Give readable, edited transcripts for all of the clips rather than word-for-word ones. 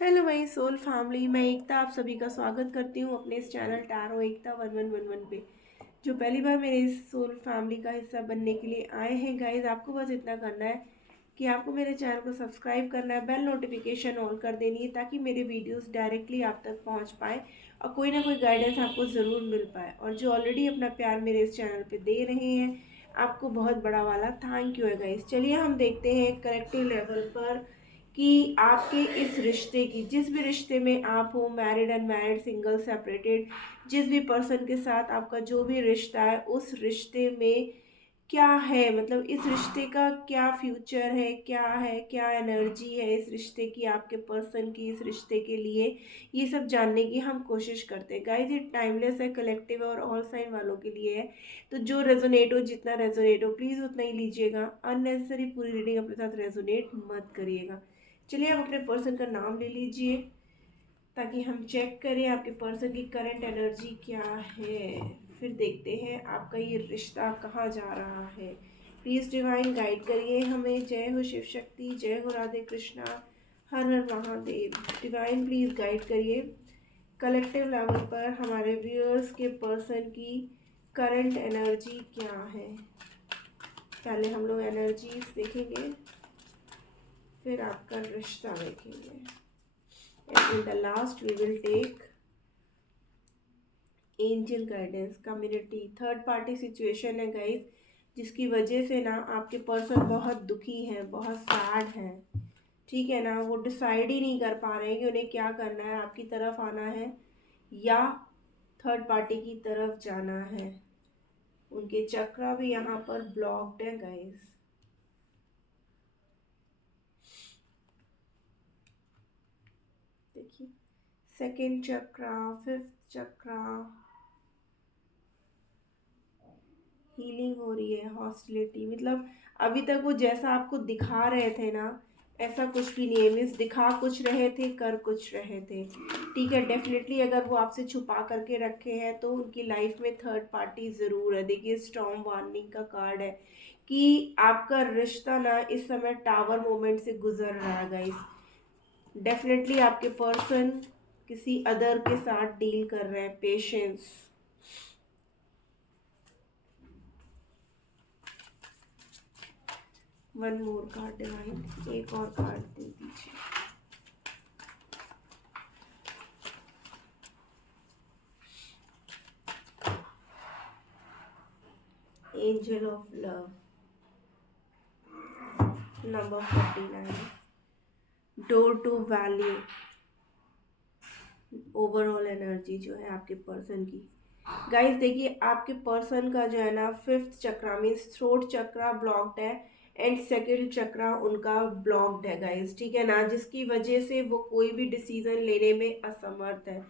Hello my soul family, मैं एकता आप सभी का स्वागत करती हूँ अपने इस चैनल टैरो एकता 1111 पे। जो पहली बार मेरे इस सोल फैमिली का हिस्सा बनने के लिए आए हैं गाइज, आपको बस इतना करना है कि आपको मेरे चैनल को सब्सक्राइब करना है, बेल नोटिफिकेशन ऑन कर देनी है ताकि मेरे वीडियोस डायरेक्टली आप तक पहुँच पाए और कोई ना कोई गाइडेंस आपको ज़रूर मिल पाए। और जो ऑलरेडी अपना प्यार मेरे इस चैनल पर दे रहे हैं, आपको बहुत बड़ा वाला थैंक यू है गाइज। चलिए हम देखते हैं कलेक्टिव लेवल पर कि आपके इस रिश्ते की, जिस भी रिश्ते में आप हो, मैरिड, अनमैरिड, सिंगल, सेपरेटेड, जिस भी पर्सन के साथ आपका जो भी रिश्ता है, उस रिश्ते में क्या है, मतलब इस रिश्ते का क्या फ्यूचर है, क्या एनर्जी है इस रिश्ते की, आपके पर्सन की इस रिश्ते के लिए, ये सब जानने की हम कोशिश करते हैं गाइस। ये टाइमलेस है, कलेक्टिव है और ऑल साइन वालों के लिए है। तो जो रेजोनेट हो, जितना रेजोनेट हो प्लीज़ उतना ही लीजिएगा। अननेसेसरी पूरी रीडिंग अपने साथ रेजोनेट मत करिएगा। चलिए आप अपने पर्सन का नाम ले लीजिए ताकि हम चेक करें आपके पर्सन की करंट एनर्जी क्या है। फिर देखते हैं आपका ये रिश्ता कहाँ जा रहा है। प्लीज़ डिवाइन गाइड करिए हमें। जय हो शिव शक्ति, जय हो राधे कृष्णा, हर हर महादेव। डिवाइन प्लीज़ गाइड करिए कलेक्टिव लेवल पर हमारे व्यूअर्स के पर्सन की करंट एनर्जी क्या है। पहले हम लोग एनर्जीज देखेंगे, फिर आपका रिश्ता देखेंगे। And in the last we will take angel guidance, community, third party situation है गाइस, जिसकी वजह से ना आपके पर्सन बहुत दुखी हैं, बहुत सैड हैं। ठीक है ना, वो डिसाइड ही नहीं कर पा रहे हैं कि उन्हें क्या करना है, आपकी तरफ आना है या थर्ड पार्टी की तरफ जाना है। उनके चक्रा भी यहाँ पर ब्लॉक्ड है गाइस। देखिए, सेकेंड चक्रा, फिफ्थ चक्रा, हीलिंग हो रही है, हॉस्टिलिटी, मतलब अभी तक वो जैसा आपको दिखा रहे थे ना, ऐसा कुछ भी नहीं है। मीन्स दिखा कुछ रहे थे, कर कुछ रहे थे। ठीक है, डेफिनेटली अगर वो आपसे छुपा करके रखे हैं तो उनकी लाइफ में थर्ड पार्टी ज़रूर है। देखिए, स्टॉर्म वार्निंग का कार्ड है कि आपका रिश्ता ना इस समय टावर मोमेंट से गुजर रहा है गाइस। डेफिनेटली आपके पर्सन किसी अदर के साथ डील कर रहे हैं। Patience. One more card divine, एक और कार्ड दे दीजिए। Angel of love, number 49, door to value. Overall energy जो है आपके पर्सन की गाइस, देखिए आपके पर्सन का जो है ना फिफ्थ चक्रा मीन्स थ्रोट चक्रा ब्लॉक्ड है एंड सेकंड चक्रा उनका ब्लॉक्ड है गाइस। ठीक है ना, जिसकी वजह से वो कोई भी डिसीजन लेने में असमर्थ है।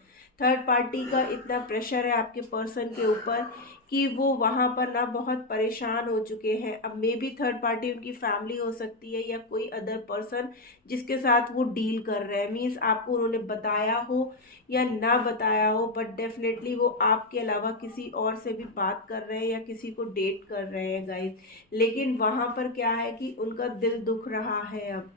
थर्ड पार्टी का इतना प्रेशर है आपके पर्सन के ऊपर कि वो वहाँ पर ना बहुत परेशान हो चुके हैं। अब मे बी थर्ड पार्टी उनकी फैमिली हो सकती है या कोई अदर पर्सन जिसके साथ वो डील कर रहे हैं। मीन्स आपको उन्होंने बताया हो या ना बताया हो, बट डेफिनेटली वो आपके अलावा किसी और से भी बात कर रहे हैं या किसी को डेट कर रहे हैं गाइस। लेकिन वहाँ पर क्या है कि उनका दिल दुख रहा है। अब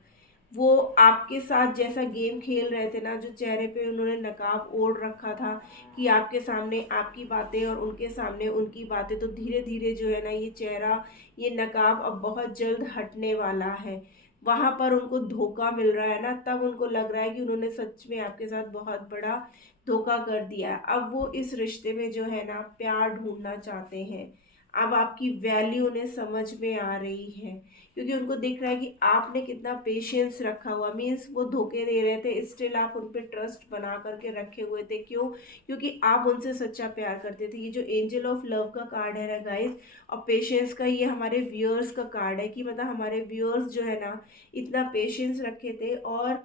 वो आपके साथ जैसा गेम खेल रहे थे ना, जो चेहरे पे उन्होंने नकाब ओढ़ रखा था कि आपके सामने आपकी बातें और उनके सामने उनकी बातें, तो धीरे धीरे जो है ना ये चेहरा, ये नकाब अब बहुत जल्द हटने वाला है। वहां पर उनको धोखा मिल रहा है ना, तब उनको लग रहा है कि उन्होंने सच में आपके साथ बहुत बड़ा धोखा कर दिया है। अब वो इस रिश्ते में जो है ना प्यार ढूंढना चाहते हैं। अब आपकी वैल्यू उन्हें समझ में आ रही है क्योंकि उनको दिख रहा है कि आपने कितना पेशेंस रखा हुआ। मीन्स वो धोखे दे रहे थे, स्टिल आप उन पर ट्रस्ट बना करके रखे हुए थे। क्यों? क्योंकि आप उनसे सच्चा प्यार करते थे। ये जो एंजल ऑफ लव का कार्ड है ना गाइस, और पेशेंस का, ये हमारे व्यूअर्स का कार्ड है कि मतलब हमारे व्यूअर्स जो है ना इतना पेशेंस रखे थे और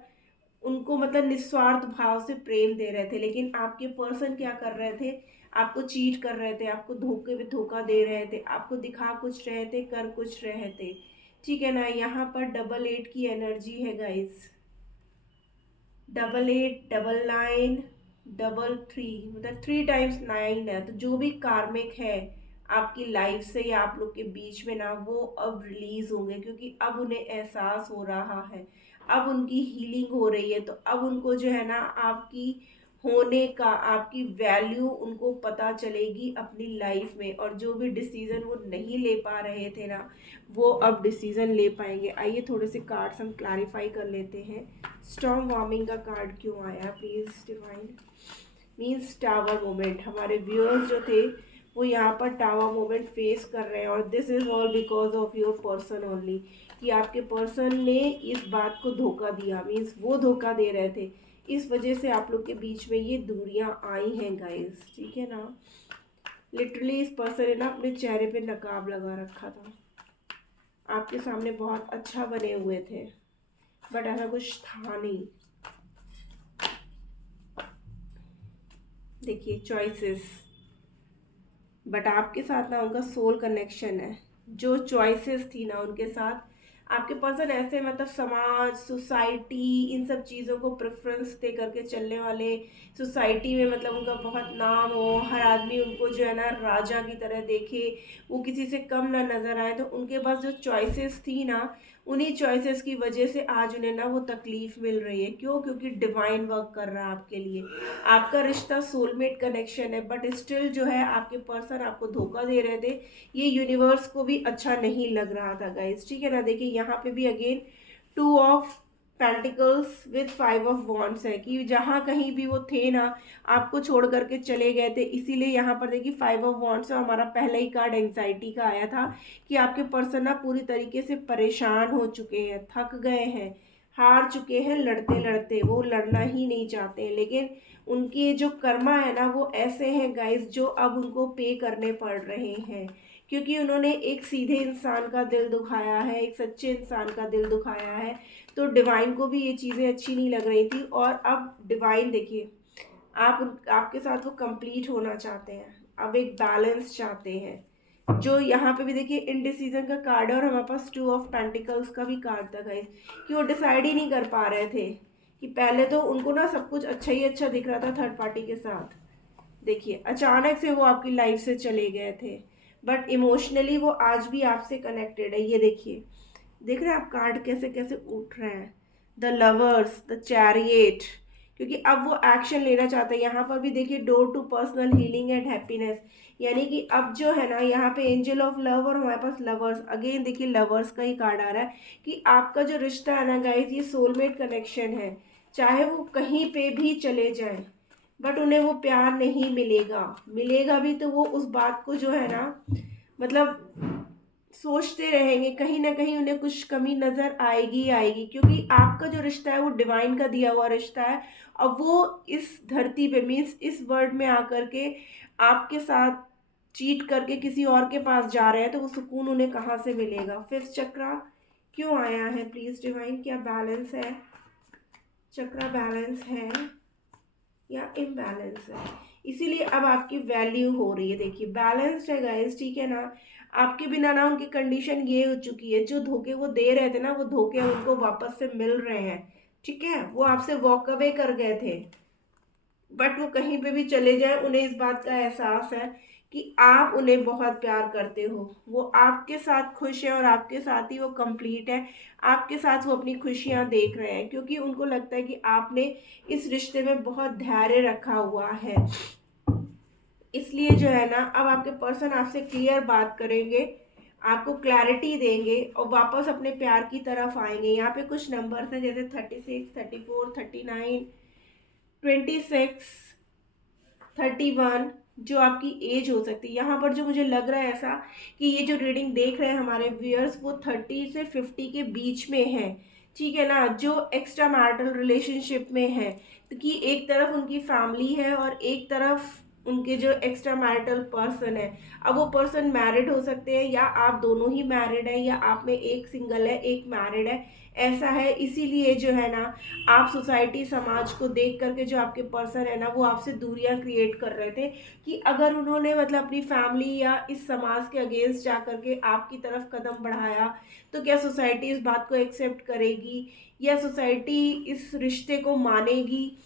उनको मतलब निस्वार्थ भाव से प्रेम दे रहे थे। लेकिन आपके पर्सन क्या कर रहे थे? आपको चीट कर रहे थे, आपको धोखे में धोखा दे रहे थे, आपको दिखा कुछ रहे थे, कर कुछ रहे थे। ठीक है ना, यहाँ पर डबल एट की एनर्जी है guys. Double eight, double nine, double three, मतलब 3 टाइम्स 9 है। तो जो भी कार्मिक है आपकी लाइफ से या आप लोग के बीच में ना, वो अब रिलीज होंगे क्योंकि अब उन्हें एहसास हो रहा है। अब उनकी हीलिंग हो रही है, तो अब उनको जो है ना आपकी होने का, आपकी वैल्यू उनको पता चलेगी अपनी लाइफ में, और जो भी डिसीजन वो नहीं ले पा रहे थे ना, वो अब डिसीजन ले पाएंगे। आइए थोड़े से कार्ड्स हम क्लैरिफाई कर लेते हैं। स्टॉर्म वार्मिंग का कार्ड क्यों आया please divine? Means tower moment, हमारे व्यूअर्स जो थे वो यहाँ पर टावर मोमेंट फेस कर रहे हैं, और this is all because of your person only, कि आपके पर्सन ने इस बात को धोखा दिया, मीन्स वो धोखा दे रहे थे, इस वजह से आप लोग के बीच में ये दूरियां आई हैं गाइस, ठीक है ना। लिटरली इस पर्सन ने ना अपने चेहरे पे नकाब लगा रखा था, आपके सामने बहुत अच्छा बने हुए थे, बट ऐसा कुछ था नहीं। देखिए चॉइसेस, बट आपके साथ ना उनका सोल कनेक्शन है, जो चॉइसेस थी ना उनके साथ, आपके पर्सन ऐसे मतलब समाज, सोसाइटी, इन सब चीज़ों को प्रेफरेंस दे करके चलने वाले, सोसाइटी में मतलब उनका बहुत नाम हो, हर आदमी उनको जो है ना राजा की तरह देखे, वो किसी से कम ना नज़र आए, तो उनके पास जो चॉइसेस थी ना, उन्हीं चॉइसेस की वजह से आज उन्हें ना वो तकलीफ मिल रही है। क्यों? क्योंकि डिवाइन वर्क कर रहा है आपके लिए, आपका रिश्ता सोलमेट कनेक्शन है, बट स्टिल जो है आपके पर्सन आपको धोखा दे रहे थे, ये यूनिवर्स को भी अच्छा नहीं लग रहा था गाइस, ठीक है ना। देखिए यहाँ पे भी again 2 of pentacles with 5 of wands है, कि जहाँ कहीं भी वो थे ना आपको छोड़ करके चले गए थे, इसीलिए यहाँ पर देखिए 5 ऑफ वॉन्ड्स, और हमारा पहला ही कार्ड एंग्जाइटी का आया था, कि आपके पर्सन ना पूरी तरीके से परेशान हो चुके हैं, थक गए हैं, हार चुके हैं, लड़ते लड़ते वो लड़ना ही नहीं चाहते हैं, लेकिन उनके जो कर्मा है ना वो ऐसे हैं गाइस, जो अब उनको पे करने पड़ रहे हैं, क्योंकि उन्होंने एक सीधे इंसान का दिल दुखाया है, एक सच्चे इंसान का दिल दुखाया है, तो डिवाइन को भी ये चीज़ें अच्छी नहीं लग रही थी। और अब डिवाइन देखिए, आपके साथ वो कंप्लीट होना चाहते हैं, अब एक बैलेंस चाहते हैं। जो यहाँ पे भी देखिए इनडिसीजन का कार्ड है, और हमारे पास 2 ऑफ पेंटिकल्स का भी कार्ड था गाइस, कि वो डिसाइड ही नहीं कर पा रहे थे, कि पहले तो उनको ना सब कुछ अच्छा ही अच्छा दिख रहा था थर्ड पार्टी के साथ, देखिए अचानक से वो आपकी लाइफ से चले गए थे, बट इमोशनली वो आज भी आपसे कनेक्टेड है। ये देखिए, देख रहे हैं आप कार्ड कैसे कैसे उठ रहे हैं, द लवर्स, द चैरियट, क्योंकि अब वो एक्शन लेना चाहते हैं। यहाँ पर भी देखिए door to personal healing and happiness, यानी कि अब जो है ना यहाँ पे एंजल ऑफ लव, और हमारे पास लवर्स, अगेन देखिए लवर्स का ही कार्ड आ रहा है, कि आपका जो रिश्ता है ना गाइस, ये सोलमेट कनेक्शन है, चाहे वो कहीं पे भी चले जाएं, बट उन्हें वो प्यार नहीं मिलेगा, मिलेगा भी तो वो उस बात को जो है ना मतलब सोचते रहेंगे, कहीं ना कहीं उन्हें कुछ कमी नज़र आएगी ही आएगी, क्योंकि आपका जो रिश्ता है वो डिवाइन का दिया हुआ रिश्ता है, अब वो इस धरती पे, मीन्स इस वर्ल्ड में आकर के आपके साथ चीट करके किसी और के पास जा रहे हैं, तो वो सुकून उन्हें कहाँ से मिलेगा। फिफ्थ चक्रा क्यों आया है प्लीज़ डिवाइन? क्या बैलेंस है? चक्रा बैलेंस है या इम्बैलेंस है? इसीलिए अब आपकी वैल्यू हो रही है, देखिए बैलेंस्ड है गाइस, ठीक है ना। आपके बिना ना उनकी कंडीशन ये हो चुकी है, जो धोखे वो दे रहे थे ना, वो धोखे उनको वापस से मिल रहे हैं, ठीक है। वो आपसे वॉक अवे कर गए थे, बट वो कहीं पे भी चले जाए उन्हें इस बात का एहसास है कि आप उन्हें बहुत प्यार करते हो, वो आपके साथ खुश है, और आपके साथ ही वो कंप्लीट है, आपके साथ वो अपनी खुशियाँ देख रहे हैं, क्योंकि उनको लगता है कि आपने इस रिश्ते में बहुत धैर्य रखा हुआ है। इसलिए जो है ना अब आपके पर्सन आपसे क्लियर बात करेंगे, आपको क्लैरिटी देंगे, और वापस अपने प्यार की तरफ आएंगे। यहाँ पे कुछ नंबर्स हैं जैसे 36, 34, 39, 26, 31, जो आपकी एज हो सकती है। यहाँ पर जो मुझे लग रहा है ऐसा, कि ये जो रीडिंग देख रहे हैं हमारे व्यूअर्स, वो 30 से 50 के बीच में है, ठीक है ना, जो एक्स्ट्रा मैरिटल रिलेशनशिप में है, तो कि एक तरफ उनकी फैमिली है और एक तरफ उनके जो एक्स्ट्रा मैरिटल पर्सन है। अब वो पर्सन मैरिड हो सकते हैं, या आप दोनों ही मैरिड हैं, या आप में एक सिंगल है एक मैरिड है, ऐसा है। इसीलिए जो है ना आप सोसाइटी, समाज को देख करके जो आपके पर्सन है ना वो आपसे दूरियां क्रिएट कर रहे थे, कि अगर उन्होंने मतलब अपनी फैमिली या इस समाज के अगेंस्ट जा करके आपकी तरफ कदम बढ़ाया, तो क्या सोसाइटी इस बात को एक्सेप्ट करेगी, या सोसाइटी इस रिश्ते को मानेगी?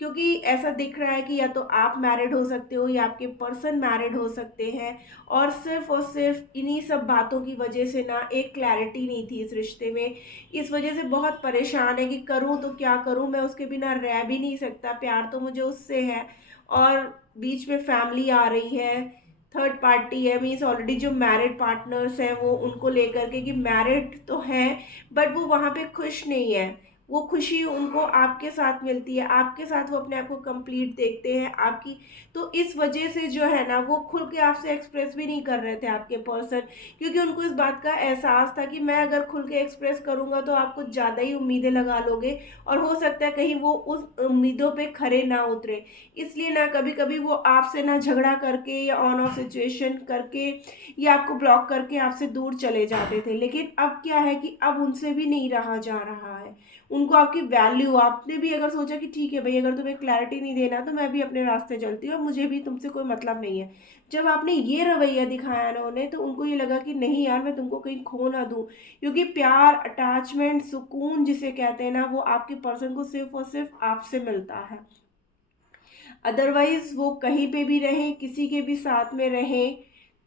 क्योंकि ऐसा दिख रहा है कि या तो आप मैरिड हो सकते हो या आपके पर्सन मैरिड हो सकते हैं, और सिर्फ इन्हीं सब बातों की वजह से ना एक क्लैरिटी नहीं थी इस रिश्ते में। इस वजह से बहुत परेशान है कि करूँ तो क्या करूँ, मैं उसके बिना रह भी नहीं सकता, प्यार तो मुझे उससे है, और बीच में फैमिली आ रही है, थर्ड पार्टी है, मीन्स ऑलरेडी जो मैरिड पार्टनर्स हैं वो उनको लेकर के कि मैरिड तो हैं बट वो वहाँ पे खुश नहीं है। वो खुशी उनको आपके साथ मिलती है, आपके साथ वो अपने आप को कंप्लीट देखते हैं आपकी। तो इस वजह से जो है ना वो खुल के आपसे एक्सप्रेस भी नहीं कर रहे थे आपके पर्सन, क्योंकि उनको इस बात का एहसास था कि मैं अगर खुल के एक्सप्रेस करूँगा तो आप कुछ ज़्यादा ही उम्मीदें लगा लोगे, और हो सकता है कहीं वो उस उम्मीदों पे खरे ना उतरे। इसलिए ना कभी कभी वो आपसे ना झगड़ा करके या ऑन ऑफ सिचुएशन करके या आपको ब्लॉक करके आपसे दूर चले जाते थे, लेकिन अब क्या है कि अब उनसे भी नहीं रहा जा रहा है। उनको आपकी वैल्यू, आपने भी अगर सोचा कि ठीक है भाई अगर तुम्हें क्लैरिटी नहीं देना तो मैं भी अपने रास्ते चलती हूँ और मुझे भी तुमसे कोई मतलब नहीं है, जब आपने ये रवैया दिखाया ना उन्हें, तो उनको ये लगा कि नहीं यार मैं तुमको कहीं खो ना दूँ। क्योंकि प्यार, अटैचमेंट, सुकून जिसे कहते हैं ना, वो आपके पर्सन को सिर्फ और सिर्फ आपसे मिलता है। अदरवाइज वो कहीं पे भी रहें, किसी के भी साथ में रहें,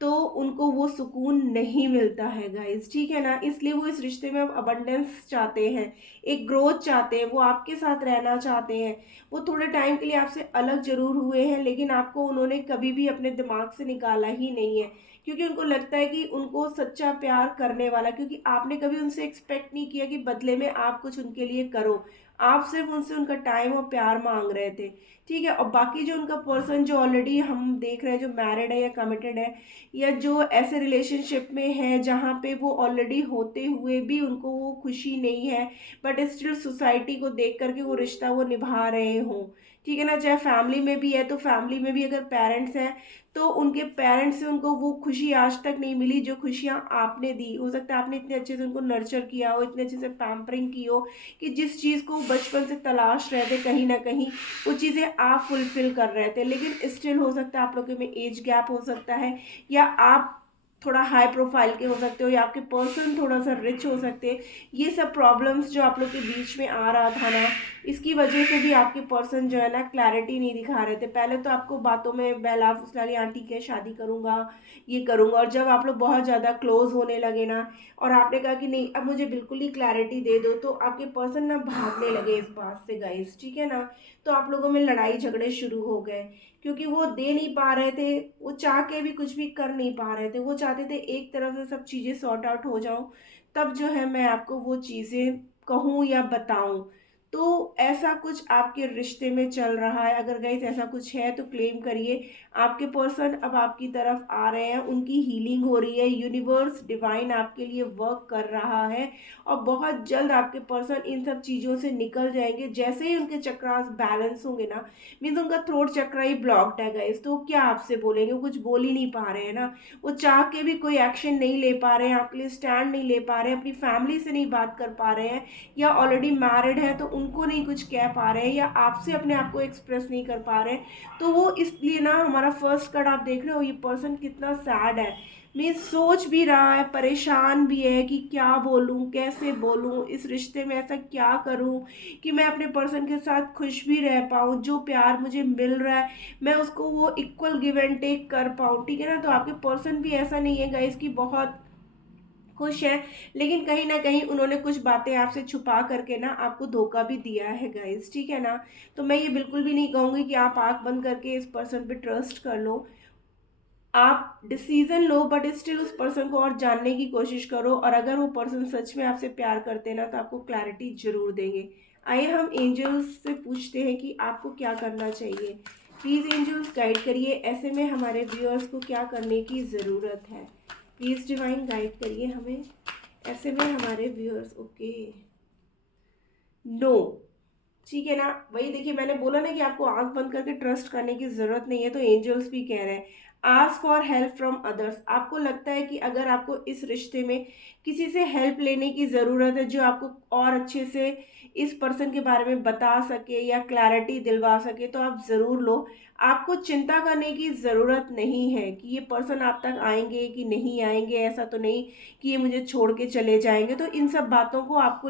तो उनको वो सुकून नहीं मिलता है गाइस, ठीक है ना। इसलिए वो इस रिश्ते में अब अबंडेंस चाहते हैं, एक ग्रोथ चाहते हैं, वो आपके साथ रहना चाहते हैं। वो थोड़े टाइम के लिए आपसे अलग जरूर हुए हैं, लेकिन आपको उन्होंने कभी भी अपने दिमाग से निकाला ही नहीं है, क्योंकि उनको लगता है कि उनको सच्चा प्यार करने वाला, क्योंकि आपने कभी उनसे एक्सपेक्ट नहीं किया कि बदले में आप कुछ उनके लिए करो। आप सिर्फ उनसे उनका टाइम और प्यार मांग रहे थे, ठीक है। और बाकी जो उनका पर्सन जो ऑलरेडी हम देख रहे हैं जो मैरिड है या कमिटेड है, या जो ऐसे रिलेशनशिप में है जहाँ पे वो ऑलरेडी होते हुए भी उनको वो खुशी नहीं है, बट स्टिल सोसाइटी को देख करके वो रिश्ता वो निभा रहे हों, ठीक है ना। चाहे फैमिली में भी है तो फैमिली में भी अगर पेरेंट्स हैं तो उनके पेरेंट्स से उनको वो खुशी आज तक नहीं मिली जो खुशियाँ आपने दी। हो सकता है आपने इतने अच्छे से उनको नर्चर किया हो, इतने अच्छे से पैम्परिंग की हो, कि जिस चीज़ को वो बचपन से तलाश रहे थे कहीं ना कहीं वो चीज़ें आप फुलफिल कर रहे थे, लेकिन स्टिल हो सकता है आप लोगों में एज गैप हो सकता है, या आप थोड़ा हाई प्रोफाइल के हो सकते हो, या आपके पर्सन थोड़ा सा रिच हो सकते हैं। ये सब प्रॉब्लम्स जो आप लोग के बीच में आ रहा था ना, इसकी वजह से भी आपके पर्सन जो है ना क्लैरिटी नहीं दिखा रहे थे। पहले तो आपको बातों में बहला फुसला लिया, हाँ ठीक है शादी करूँगा, ये करूँगा, और जब आप लोग बहुत ज़्यादा क्लोज होने लगे ना और आपने कहा कि नहीं अब मुझे बिल्कुल ही क्लैरिटी दे दो, तो आपके पर्सन ना भागने लगे इस बात से गाइस, ठीक है ना। तो आप लोगों में लड़ाई झगड़े शुरू हो गए, क्योंकि वो दे नहीं पा रहे थे, वो चाह के भी कुछ भी कर नहीं पा रहे थे। वो चाहते थे एक तरफ से सब चीज़ें सॉर्ट आउट हो जाऊं, तब जो है मैं आपको वो चीज़ें कहूँ या बताऊं। तो ऐसा कुछ आपके रिश्ते में चल रहा है, अगर गाइस ऐसा कुछ है तो क्लेम करिए। आपके पर्सन अब आपकी तरफ आ रहे हैं, उनकी हीलिंग हो रही है, यूनिवर्स डिवाइन आपके लिए वर्क कर रहा है, और बहुत जल्द आपके पर्सन इन सब चीज़ों से निकल जाएंगे। जैसे ही उनके चक्रास बैलेंस होंगे ना, मीन्स उनका थ्रोट चक्र ही ब्लॉक्ड है गाइस, तो क्या आपसे बोलेंगे, वो कुछ बोल ही नहीं पा रहे हैं ना। वो चाह के भी कोई एक्शन नहीं ले पा रहे हैं, आपके लिए स्टैंड नहीं ले पा रहे हैं, अपनी फैमिली से नहीं बात कर पा रहे हैं, या ऑलरेडी मैरिड है तो उनको नहीं कुछ कह पा रहे हैं, या आपसे अपने आप को एक्सप्रेस नहीं कर पा रहे हैं। तो वो इसलिए ना, हमारा फर्स्ट कार्ड आप देख रहे हो, ये पर्सन कितना सैड है, मैं सोच भी रहा है, परेशान भी है कि क्या बोलूं, कैसे बोलूं, इस रिश्ते में ऐसा क्या करूं कि मैं अपने पर्सन के साथ खुश भी रह पाऊं, जो प्यार मुझे मिल रहा है मैं उसको वो इक्वल गिव एंड टेक कर पाऊं, ठीक है ना। तो आपके पर्सन भी ऐसा नहीं है गाइस कि बहुत खुश है, लेकिन कहीं ना कहीं उन्होंने कुछ बातें आपसे छुपा करके ना आपको धोखा भी दिया है गाइस, ठीक है ना। तो मैं ये बिल्कुल भी नहीं कहूँगी कि आप आंख बंद करके इस पर्सन पे ट्रस्ट कर लो, आप डिसीजन लो, बट स्टिल उस पर्सन को और जानने की कोशिश करो, और अगर वो पर्सन सच में आपसे प्यार करते हैं ना तो आपको क्लैरिटी जरूर देंगे। आइए हम एंजल्स से पूछते हैं कि आपको क्या करना चाहिए। प्लीज़ एंजल्स गाइड करिए, ऐसे में हमारे व्यूअर्स को क्या करने की ज़रूरत है। प्लीज़ डिवाइन गाइड करिए हमें, ऐसे में हमारे व्यूअर्स। ओके, नो, ठीक है ना। वही देखिए मैंने बोला ना कि आपको आंख बंद करके ट्रस्ट करने की ज़रूरत नहीं है, तो एंजल्स भी कह रहे हैं ask for help from others. आपको लगता है कि अगर आपको इस रिश्ते में किसी से हेल्प लेने की ज़रूरत है, जो आपको और अच्छे से इस पर्सन के बारे में बता सके या क्लैरिटी दिलवा सके, तो आप ज़रूर लो। आपको चिंता करने की ज़रूरत नहीं है कि ये पर्सन आप तक आएंगे कि नहीं आएंगे, ऐसा तो नहीं कि ये मुझे छोड़ के चले जाएंगे। तो इन सब बातों को आपको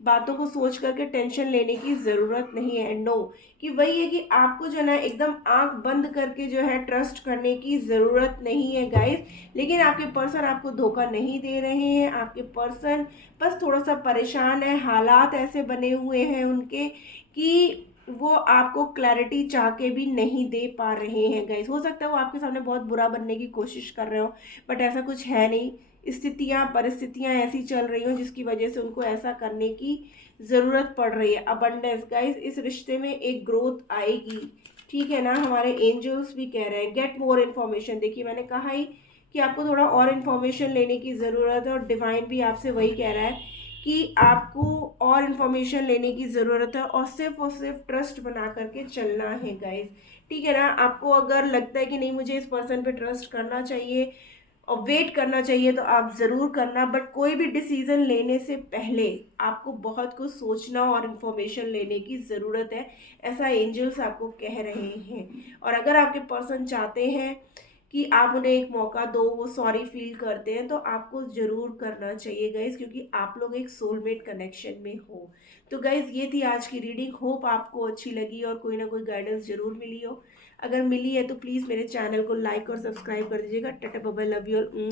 बातों को सोच करके टेंशन लेने की ज़रूरत नहीं है। नो, कि वही है कि आपको जो है ना एकदम आंख बंद करके जो है ट्रस्ट करने की ज़रूरत नहीं है गाइस। लेकिन आपके पर्सन आपको धोखा नहीं दे रहे हैं, आपके पर्सन बस थोड़ा सा परेशान है, हालात ऐसे बने हुए हैं उनके कि वो आपको क्लैरिटी चाह के भी नहीं दे पा रहे हैं गाइस। हो सकता है वो आपके सामने बहुत बुरा बनने की कोशिश कर रहे हो, बट ऐसा कुछ है नहीं। स्थितियाँ परिस्थितियाँ ऐसी चल रही हो जिसकी वजह से उनको ऐसा करने की ज़रूरत पड़ रही है। अबंडेंस गाइस, इस रिश्ते में एक ग्रोथ आएगी, ठीक है ना। हमारे एंजल्स भी कह रहे हैं गेट मोर इन्फॉर्मेशन। देखिए मैंने कहा ही कि आपको थोड़ा और इन्फॉर्मेशन लेने की ज़रूरत है, और डिवाइन भी आपसे वही कह रहा है कि आपको और इन्फॉर्मेशन लेने की ज़रूरत है, और सिर्फ ट्रस्ट बना करके चलना है गाइस, ठीक है ना। आपको अगर लगता है कि नहीं मुझे इस पर्सन पे ट्रस्ट करना चाहिए और वेट करना चाहिए, तो आप ज़रूर करना, बट कोई भी डिसीज़न लेने से पहले आपको बहुत कुछ सोचना और इन्फॉर्मेशन लेने की ज़रूरत है, ऐसा एंजल्स आपको कह रहे हैं। और अगर आपके पर्सन चाहते हैं कि आप उन्हें एक मौका दो, वो सॉरी फील करते हैं, तो आपको ज़रूर करना चाहिए गाइज, क्योंकि आप लोग एक सोलमेट कनेक्शन में हो। तो गाइज ये थी आज की रीडिंग, होप आपको अच्छी लगी और कोई ना कोई गाइडेंस ज़रूर मिली हो। अगर मिली है तो प्लीज़ मेरे चैनल को लाइक और सब्सक्राइब कर दीजिएगा। Tata bye bye, love you all.